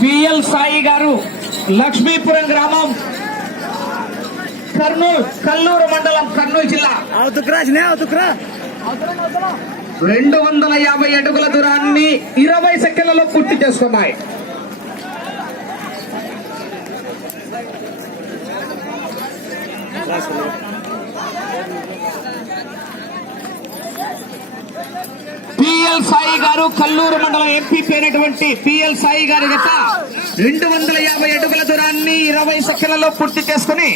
PL Sai గారు, లక్ష్మీపురం గ్రామం, కల్లూరు మండలం, కర్నూలు జిల్లా. 250 అడుగుల దూరాన్ని 20 సెకండ్లలో పూర్తి చేస్తున్నాయి. పిఎల్ సాయి గారు, కల్లూరు మండలం ఎంపీపీ అయినటువంటి పిఎల్ సాయి గారి గత 250 అడుగుల దూరాన్ని 20 సెకండ్లలో పూర్తి చేసుకుని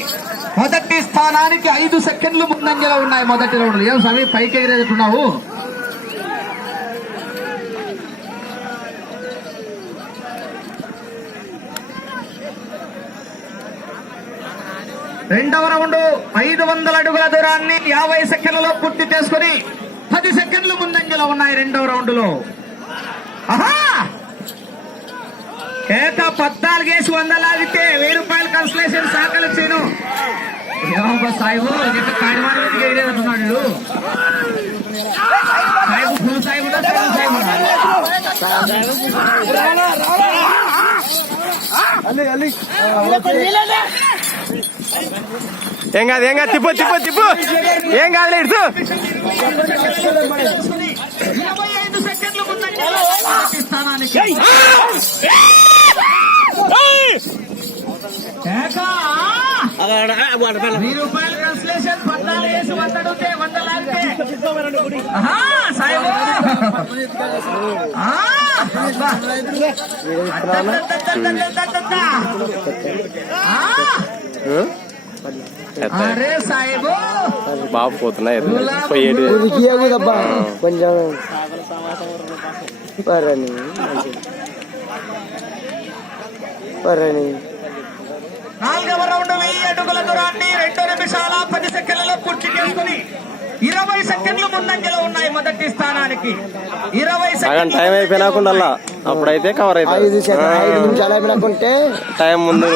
మొదటి స్థానానికి 5 సెకండ్లు ముందంజలో ఉన్నాయి. మొదటి రౌండ్ ఏం స్వామి పైకి ఎగిరేస్తున్నావు? రెండవ రౌండ్ 500 అడుగుల దూరాన్ని 50 సెకండ్లలో పూర్తి చేసుకుని 10 సెకండ్లు ముందంజలో ఉన్నాయి. రెండవ రౌండ్ లో 14 లాగితే 1000 రూపాయలు కన్సలేషన్ సాకలు చేయను. సాయిబు కాయమాడుతున్నాడు సాయిబు, ఫుల్ సాయిబు ఏం కాదు తిప్పు ఏం కాదు ఇటు. 25 సెకండ్లు ముందంజలో స్థానానికి 1000 రూపాయలు కన్సలేషన్ 14 వేసి 100 అడిగితే 100 లాగితే సాయిబు అరే సాయిబు బాబు పోతున్నాయి కొంచెం పర్రని. 4వ రౌండ్ 1000 అడుగుల దూరాన్ని 2 నిమిషాల 10 సెకండ్లలో పూర్తి చేసుకుని 20 సెకండ్లు ముందంజలో ఉన్నాయి. మొదటి స్థానానికి 20 సెకండ్లు టైం అయిపోయినాకుండా అప్పుడైతే కవర్ అయితే 5 నిమిషాలు అయిపోయినాకుంటే టైం ముందు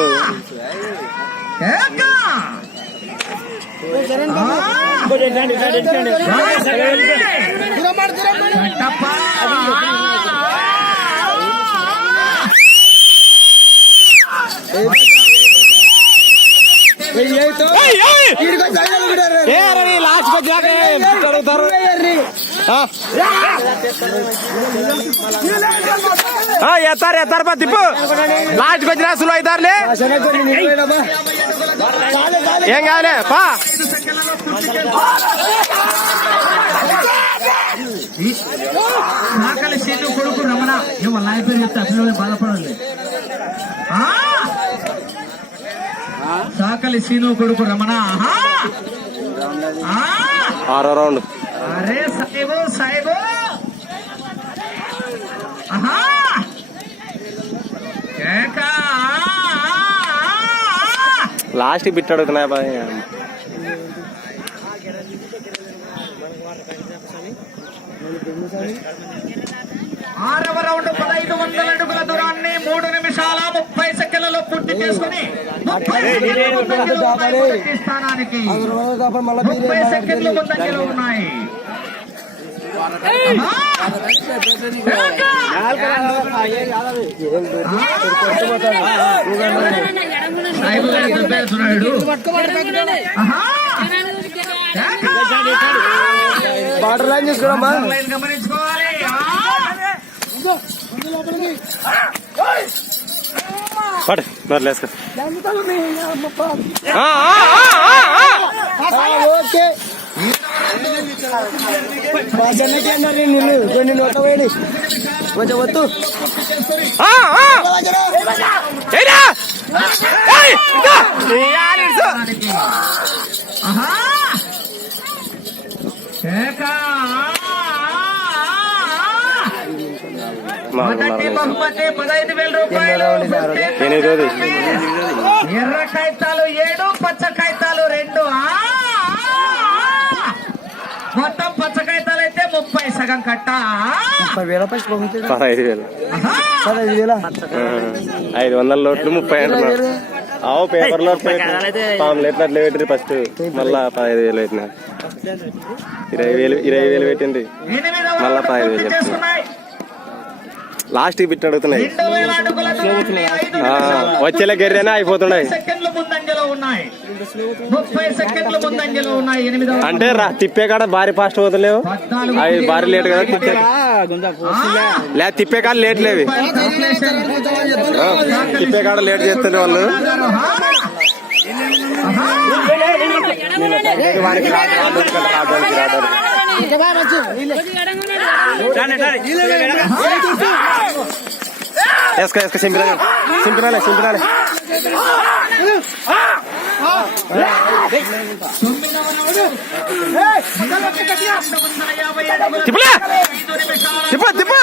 ఎత్తారు తిప్పు లాస్ట్కి వచ్చిన సులువు అవుతారులే. ఏం కాదులే పా. సాకలి సీను కొడుకు రమణ ఏమో నా పేరు చెప్తే అసలు బాధపడాలి. సాకలి సీను కొడుకు రమణ 6వ రౌండ్. అరే సాయిబు లాస్ట్ బిట్ అడుగుతున్నాయి బాయ్. 6వ రౌండ్ 1500 అడుగుల దూరాన్ని 3 నిమిషాల 30 సెకండ్లలో పూర్తి చేసుకుని 30 స్థానానికి 30 సెకండ్లు ముందంజలో ఉన్నాయి. వాటర్ లైన్ చూసుకోవమ్మా, గమనించుకోవాలి. ఓకే నీళ్ళు కొన్ని నోట్ల పోయి కొంచెం వద్దు. మొదటి బహుమతి 15,000 రూపాయలు. ఎర్ర కాగితాలు 7, పచ్చ కాగితాలు 2. మొత్తం పచ్చ కాగితాలు అయితే 30, సగం కట్ట 15,000. 500 నోట్లు 30 అంటున్నారు. పేపర్ నోట్ పాంప్లెట్లు అట్లా పెట్టింది ఫస్ట్, మళ్ళా 15,000 పెట్టినారు. 20,000 పెట్టింది, మళ్ళా 15,000. లాస్ట్ బిట్ అడుగుతున్నాయి 2000 అడుగుల దూరాన్ని 5 నిమిషాల వచ్చేలా గెర్రేనే అయిపోతున్నాయి సెకండ్లు ముందంజలో ఉన్నాయి. 30 సెకండ్లు ముందంజలో ఉన్నాయి. 8వ అంటే తిప్పే కాడ భారీ ఫాస్ట్ పోతలేవు, అవి భారీ లేట్ కదా తిప్పే లే, తిప్పే కాడ లేట్ లేవి, తిప్పే కాడ లేట్ చేస్తారు వాళ్ళు. వేసుకో సింపిరాలే సింపిరాలే సింపిరాలే తిప్పులే తిప్పు తిప్పు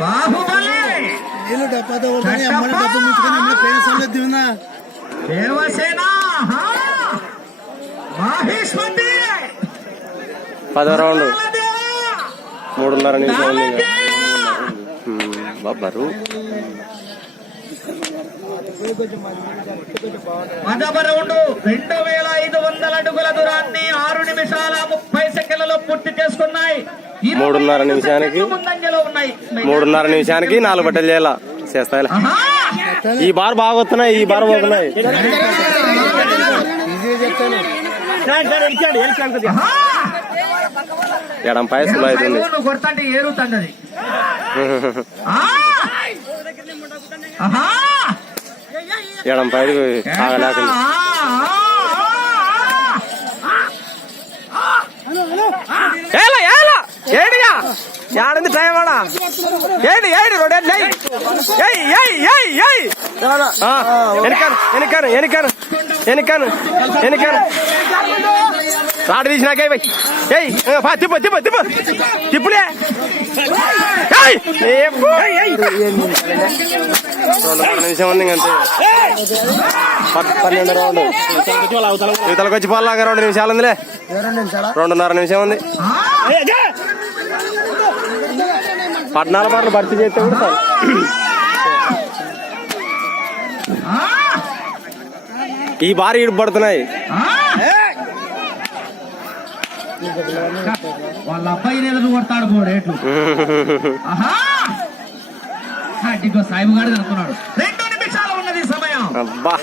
బాహుబలి దేవసేన మహేశ్వరి 10వ రౌండ్ 3:30 నిమిషం ఉంది. బాబరు 10వ రౌండ్ 2500 అడుగుల దూరాన్ని 6 నిమిషాల 30 సెకండ్లలో పూర్తి చేసుకున్నాయి. 3:30 నిమిషానికి ముందంజలో ఉన్నాయి. 3:30 నిమిషానికి 4 బట్టలు చేయాల చేస్తాయి. ఈ బార్ బాగా వస్తున్నాయి, ఈ బార్ పోతున్నాయి. ఎడం పై సులు అవుతుంది. కొడతాంటే ఏరుతుంది. ఎడం పై ఆగలేకుండా ఏడిగా ఏడంది టైం ఆడా ఏడి ఏడి రోడ్ ఎనికాను ఎనికాను ఎనికాను ఎనికాను రాడు తీసినాకే తిప్పు తిప్పు తిప్పు తిప్పులే 2 నిమిషం ఉంది అంతే. 12 రౌండ్ ఇవతలకు వచ్చి పోలాగా 2 నిమిషాలు ఉందిలే. 2:30 నిమిషం ఉంది. 14 బార్లు భర్తీ చేస్తే కూడా సార్ ఈ బార్ ఈడు పడుతున్నాయి. వాళ్ళ అబ్బాయిని ఎదురు కొడతాడు కూడా రేట్లు. సాయిబు గారు అనుకున్నాడు. 2 నిమిషాలు ఉన్నది సమయం. అబ్బా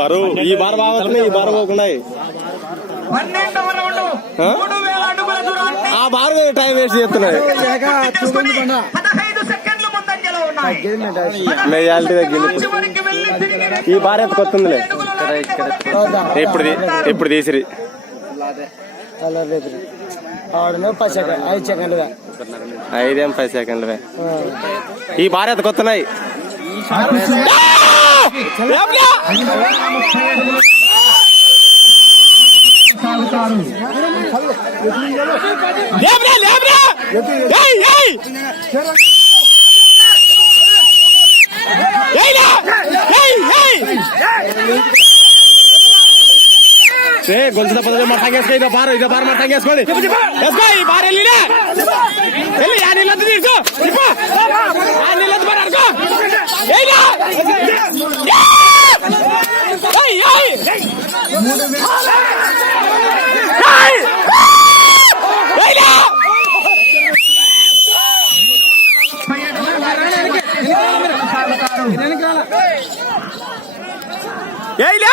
బారు ఈ బార్ బాగుతున్నాయి, ఈ బార్ పోకున్నాయి. 12వ రౌండ్ 3000 అడుగుల దూరాన్ని ఆ బార్ టైం వేస్ట్ చేస్తున్నాయి. 15 సెకండ్లు ముందంజలో ఉన్నాయి. మెజారిటీ తగ్గింది. ఈ బార్ ఎంత కొత్తుందిలే ఇప్పుడు తీసిరి 5 సెకండ్లు. ఈ బార్ ఎంత కొత్తన్నాయి. గొలుసు పదవి మట్టంగేసుకో. ఇదో బారు ఇదో బారు మట్టంగేసుకోండి. వేసుకో ఈ బార్ వెళ్ళినా వెళ్ళి ఆ నీళ్ళొద్దు తీసుకో. ఆ నీళ్ళొద్దు బారు అనుకో. ఏయ్లా